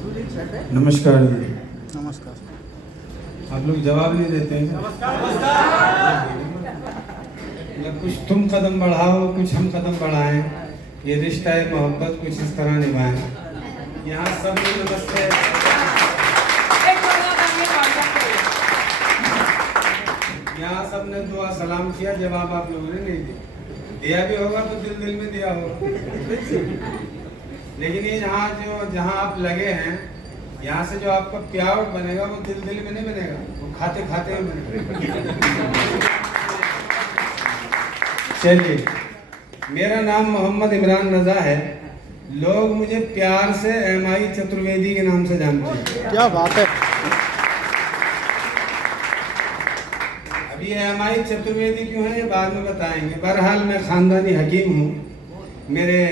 नमस्कार जी। नमस्कार। आप लोग जवाब नहीं देते हैं। कुछ तुम कदम बढ़ाओ, कुछ हम कदम बढ़ाएं, ये रिश्ता है मोहब्बत कुछ इस तरह निभाएं। यहाँ सब नमस्ते। यहाँ सबने दुआ सलाम किया, जवाब आप लोगों ने नहीं दिया भी होगा तो दिल दिल में दिया होगा। लेकिन ये जहाँ आप लगे हैं, यहाँ से जो आपका प्यार बनेगा वो दिल दिल में नहीं बनेगा, वो खाते खाते में बनेगा। चलिए, मेरा नाम मोहम्मद इमरान रजा है। लोग मुझे प्यार से एमआई चतुर्वेदी के नाम से जानते हैं। क्या बात है। अभी एमआई चतुर्वेदी क्यों है ये बाद में बताएंगे। बहरहाल मैं खानदानी हकीम हूँ। मेरे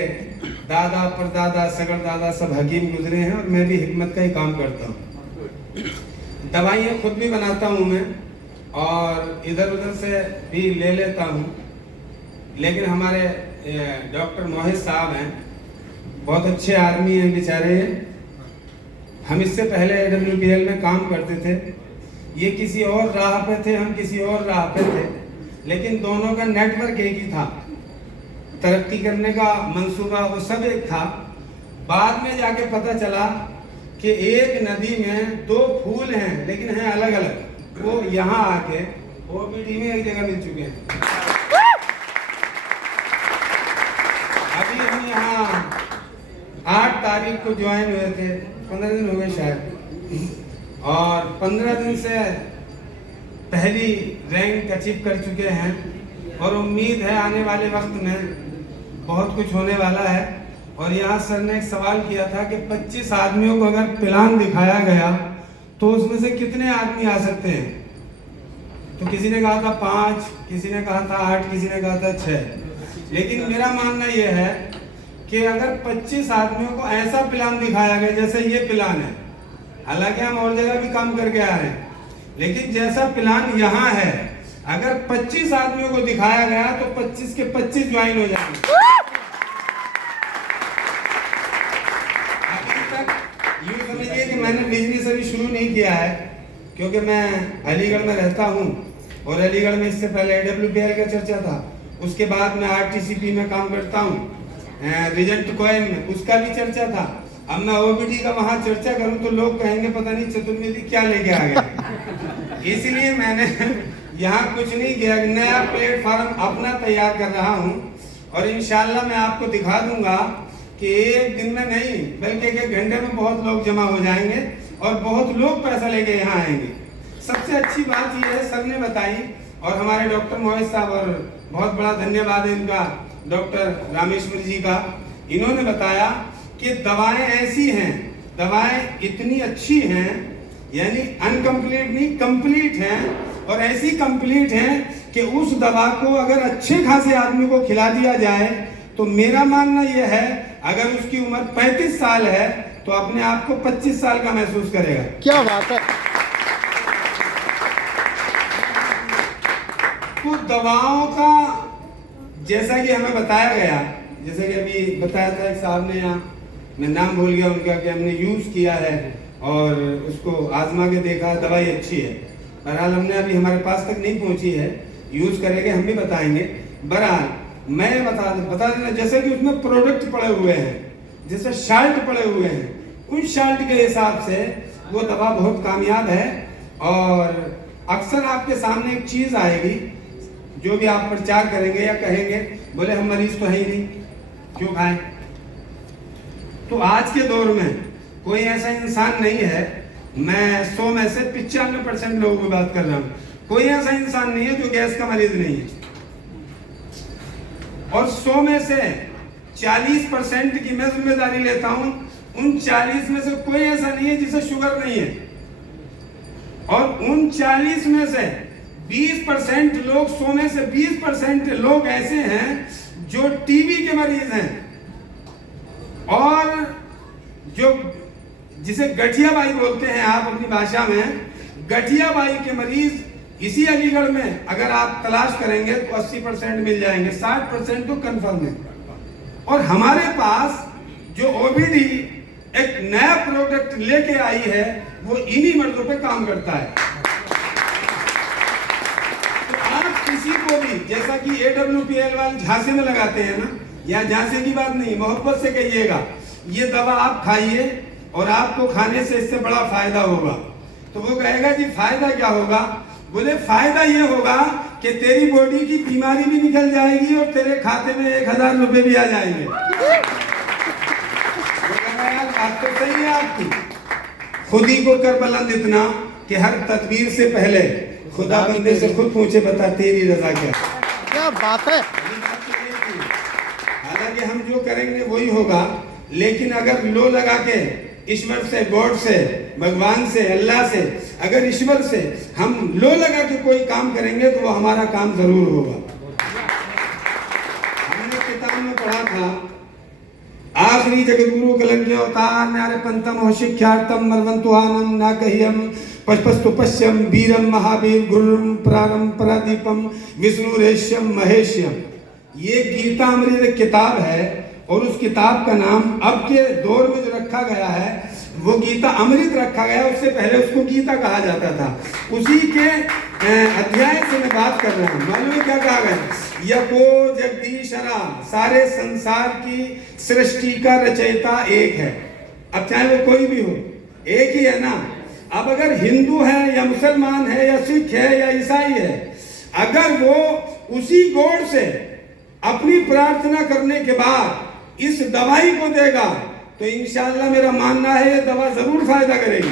दादा परदादा सगर दादा सब हकीम गुजरे हैं और मैं भी हिकमत का ही काम करता हूँ। दवाइयाँ खुद भी बनाता हूँ मैं और इधर उधर से भी ले लेता हूँ। लेकिन हमारे डॉक्टर मोहित साहब हैं, बहुत अच्छे आदमी हैं बेचारे। हम इससे पहले AWPL में काम करते थे। ये किसी और राह पे थे, हम किसी और राह पे थे, लेकिन दोनों का नेटवर्क एक ही था। तरक्की करने का मंसूबा वो सब एक था। बाद में जाके पता चला कि एक नदी में दो फूल हैं लेकिन हैं अलग अलग। वो यहाँ आके OPD में एक जगह मिल चुके हैं। अभी हम यहाँ 8 तारीख को ज्वाइन हुए थे, 15 दिन हो गए शायद, और 15 दिन से पहली रैंक अचीव कर चुके हैं और उम्मीद है आने वाले वक्त में बहुत कुछ होने वाला है। और यहाँ सर ने एक सवाल किया था कि 25 आदमियों को अगर प्लान दिखाया गया तो उसमें से कितने आदमी आ सकते हैं। तो किसी ने कहा था 5, किसी ने कहा था 8, किसी ने कहा था 6। लेकिन मेरा मानना यह है कि अगर 25 आदमियों को ऐसा प्लान दिखाया गया जैसे ये प्लान है, हालांकि हम और जगह भी काम करके आ रहे हैं, लेकिन जैसा प्लान यहाँ है, अगर 25 आदमियों को दिखाया गया तो 25 के 25 ज्वाइन हो जाएंगे। अभी तक यूँ समझिए कि मैंने बिजनेस अभी शुरू नहीं किया है, क्योंकि मैं अलीगढ़ में रहता हूँ और अलीगढ़ में इससे पहले AWPL का चर्चा था, उसके बाद मैं RTCP में काम करता हूँ, रिजेंट कॉइन में उसका भी चर्चा था। अब मैं OPD का वहाँ चर्चा करूँ तो लोग कहेंगे पता नहीं चतुर्वेदी क्या लेके आ गए। इसलिए मैंने यहाँ कुछ नहीं किया, नया प्लेटफॉर्म अपना तैयार कर रहा हूँ और इंशाल्लाह मैं आपको दिखा दूंगा कि एक दिन में नहीं बल्कि एक घंटे में बहुत लोग जमा हो जाएंगे और बहुत लोग पैसा लेके यहाँ आएंगे। सबसे अच्छी बात यह है सर ने बताई, और हमारे डॉक्टर मोहित साहब, और बहुत बड़ा धन्यवाद है इनका, डॉक्टर रामेश्वर जी का। इन्होंने बताया कि दवाएं ऐसी हैं, दवाएं इतनी अच्छी हैं, यानी अनकम्प्लीट नहीं कंप्लीट हैं, और ऐसी कंप्लीट हैं कि उस दवा को अगर अच्छे खासे आदमी को खिला दिया जाए तो मेरा मानना यह है अगर उसकी उम्र 35 साल है तो अपने आप को 25 साल का महसूस करेगा। क्या बात है। तो दवाओं का जैसा कि हमें बताया गया, जैसे कि अभी बताया था एक साहब ने, यहाँ मैं नाम भूल गया उनका, कि हमने यूज़ किया है और उसको आजमा के देखा, दवाई अच्छी है। बहरहाल हमने अभी हमारे पास तक नहीं पहुंची है, यूज़ करेंगे हम भी बताएंगे। बहरहाल मैं बता देना, जैसे कि उसमें प्रोडक्ट पड़े हुए हैं, जैसे शाल्ट पड़े हुए हैं, उन शाल्ट के हिसाब से वो दवा बहुत कामयाब है। और अक्सर आपके सामने एक चीज़ आएगी, जो भी आप प्रचार करेंगे या कहेंगे, बोले हम मरीज तो है ही नहीं, क्यों खाएं। तो आज के दौर में कोई ऐसा इंसान नहीं है, मैं 100 में से 95% लोगों की बात कर रहा हूँ, कोई ऐसा इंसान नहीं है जो गैस का मरीज नहीं है। और 100 में से 40% की मैं जिम्मेदारी लेता हूँ, उन 40 में से कोई ऐसा नहीं है जिसे शुगर नहीं है। और उन 40 में से 20% लोग, 100 में से 20% लोग ऐसे हैं जो टीबी के मरीज हैं, और जो जिसे गठिया बाई बोलते हैं आप अपनी भाषा में, गठिया बाई के मरीज इसी अलीगढ़ में अगर आप तलाश करेंगे तो 80% मिल जाएंगे, 60% तो कंफर्म है। और हमारे पास जो OPD एक नया प्रोडक्ट लेके आई है, वो इन्हीं मर्दों पे काम करता है। तो आप किसी को भी, जैसा कि AWPL वाले झांसे में लगाते हैं ना, या झांसे की बात नहीं, मोहब्बत से कहिएगा ये दवा आप खाइए और आपको खाने से इससे बड़ा फायदा होगा। तो वो कहेगा जी फायदा क्या होगा? बोले फायदा ये होगा कि तेरी बॉडी की बीमारी भी निकल जाएगी और तेरे खाते में 1000 रुपए भी आ जाएंगे। बात तो सही है आपकी। खुद ही को कर बुलंद इतना कि हर तदबीर से पहले खुदा बंदे से खुद पूछे, बता तेरी रजा क्या बात है। हालांकि हम जो करेंगे वही होगा, लेकिन अगर लो लगा के ईश्वर से, गॉड से, भगवान से, अल्लाह से, अगर ईश्वर से हम लो लगा के कोई काम करेंगे तो वो हमारा काम जरूर होगा। हमने किताब में पढ़ा था, आखिरी जगद्गुरु कलंकी अवतार न्यारे पंतम हो शिक्षार्थम मरवंतुहानम ना कहियम पशपस्तु पश्यम वीरम महावीर गुरुम प्रारम परादीपम विष्णुरेश्यम महेश्यम। ये गीता अमृत किताब है और उस किताब का नाम अब के दौर में जो रखा गया है वो गीता अमृत रखा गया। उससे पहले उसको गीता कहा जाता था। उसी के अध्याय से मैं बात कर रहा हूँ। मालूम है क्या कहा गया? यको जगदीशरा, सारे संसार की सृष्टि का रचयिता एक है। अब चाहे वो कोई भी हो, एक ही है ना। अब अगर हिंदू है या मुसलमान है या सिख है या ईसाई है, अगर वो उसी गॉड से अपनी प्रार्थना करने के बाद इस दवाई को देगा तो इंशाअल्लाह मेरा मानना है ये दवा जरूर फायदा करेगी।